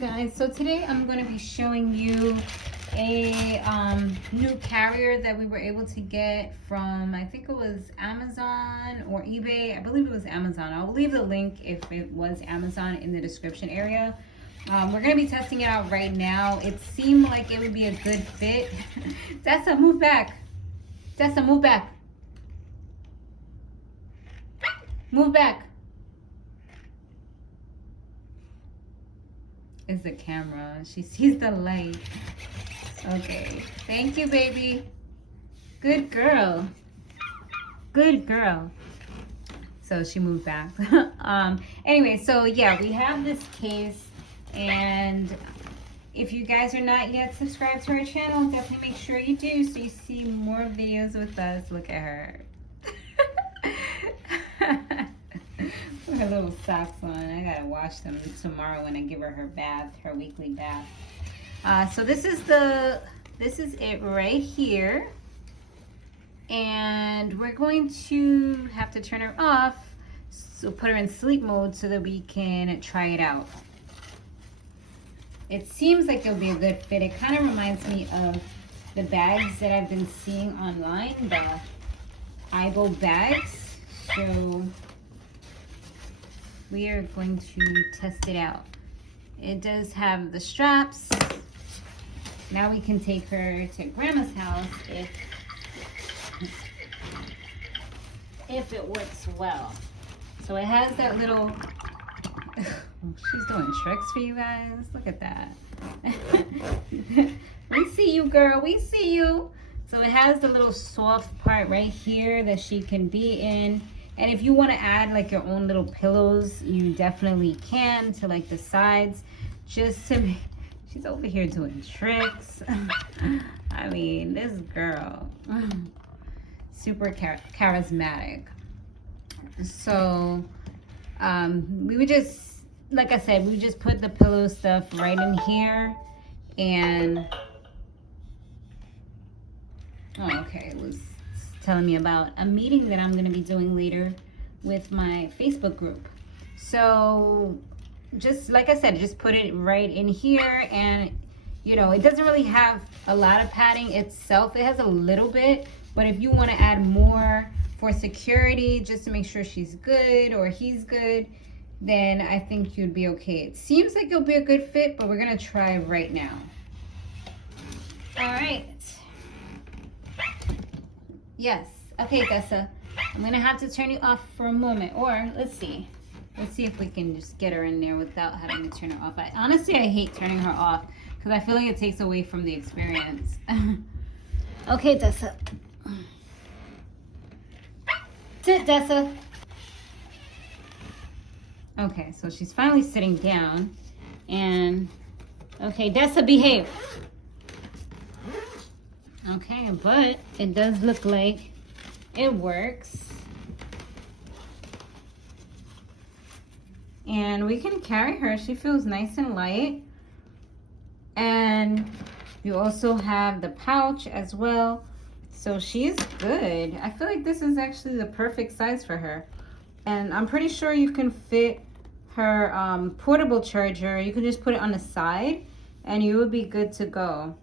guys, so today I'm going to be showing you a new carrier that we were able to get from, I think it was Amazon or eBay. I believe it was Amazon. I'll leave the link if it was Amazon in the description area. We're going to be testing it out right now. It seemed like it would be a good fit. Dessa, move back. Dessa, move back. Move back. Is the camera. She sees the light. Okay. Thank you, baby. Good girl. Good girl. So she moved back. Anyway, so yeah, we have this case, and if you guys are not yet subscribed to our channel, definitely make sure you do so you see more videos with us. Look at her. Her little socks on. I gotta wash them tomorrow when I give her bath, her weekly bath. So this is it right here, and we're going to have to turn her off, so put her in sleep mode so that we can try it out. It seems like it'll be a good fit. It kind of reminds me of the bags that I've been seeing online, the Aibo bags. So we are going to test it out. It does have the straps. Now we can take her to Grandma's house if it works well. So it has that little, she's doing tricks for you guys. Look at that. We see you, girl, we see you. So it has the little soft part right here that she can be in. And if you want to add like your own little pillows, you definitely can to like the sides. Just to make, she's over here doing tricks. I mean, this girl, super charismatic. So we would just, like I said, we would just put the pillow stuff right in here. And, oh, okay, it was telling me about a meeting that I'm going to be doing later with my Facebook group. So just like I said, just put it right in here, and you know, it doesn't really have a lot of padding itself. It has a little bit, but if you want to add more for security, just to make sure she's good or he's good, then I think you'd be okay. It seems like it'll be a good fit, but we're going to try right now. All right. Yes. Okay, Dessa. I'm going to have to turn you off for a moment. Or, let's see. Let's see if we can just get her in there without having to turn her off. Honestly, I hate turning her off because I feel like it takes away from the experience. Okay, Dessa. Sit, Dessa. Okay, so she's finally sitting down. And, okay, Dessa, behave. Okay, but it does look like it works. And we can carry her. She feels nice and light. And you also have the pouch as well. So she's good. I feel like this is actually the perfect size for her. And I'm pretty sure you can fit her portable charger. You can just put it on the side and you would be good to go.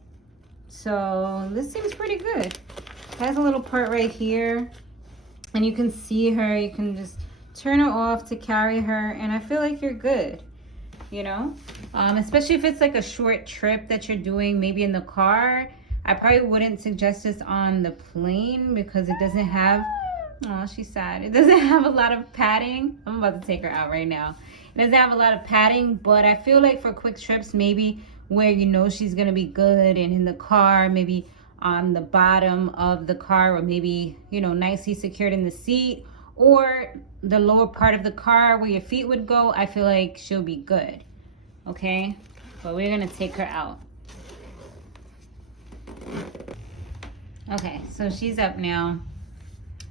So this seems pretty good. It has a little part right here, and you can see her. You can just turn her off to carry her, and I feel like you're good, you know, especially if it's like a short trip that you're doing, maybe in the car. I probably wouldn't suggest this on the plane because it doesn't have, oh, she's sad. It doesn't have a lot of padding. I'm about to take her out right now. It doesn't have a lot of padding, but I feel like for quick trips, maybe where you know she's gonna be good, and in the car, maybe on the bottom of the car, or maybe, you know, nicely secured in the seat, or the lower part of the car where your feet would go, I feel like she'll be good. Okay, but we're gonna take her out. Okay, so she's up now.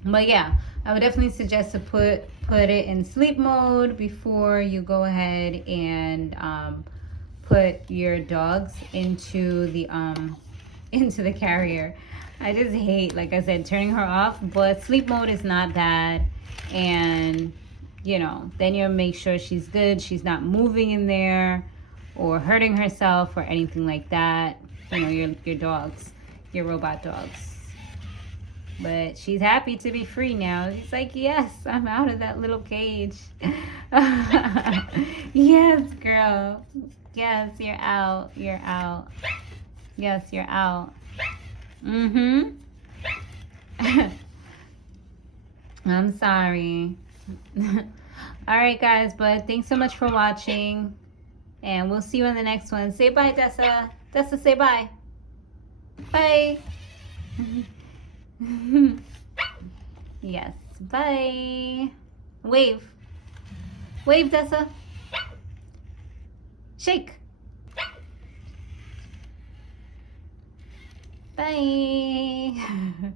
But yeah, I would definitely suggest to put it in sleep mode before you go ahead and put your dogs into the carrier. I just hate, like I said, turning her off, but sleep mode is not bad. And you know, then you'll make sure she's good, she's not moving in there, or hurting herself or anything like that. You know, your dogs, your robot dogs. But she's happy to be free now. She's like, yes, I'm out of that little cage. Yes, girl. Yes, you're out. You're out. Yes, you're out. Mm-hmm. I'm sorry. All right, guys, but thanks so much for watching. And we'll see you in the next one. Say bye, Dessa. Dessa, say bye. Bye. Yes, bye. Wave. Wave, Dessa. Shake. Bye.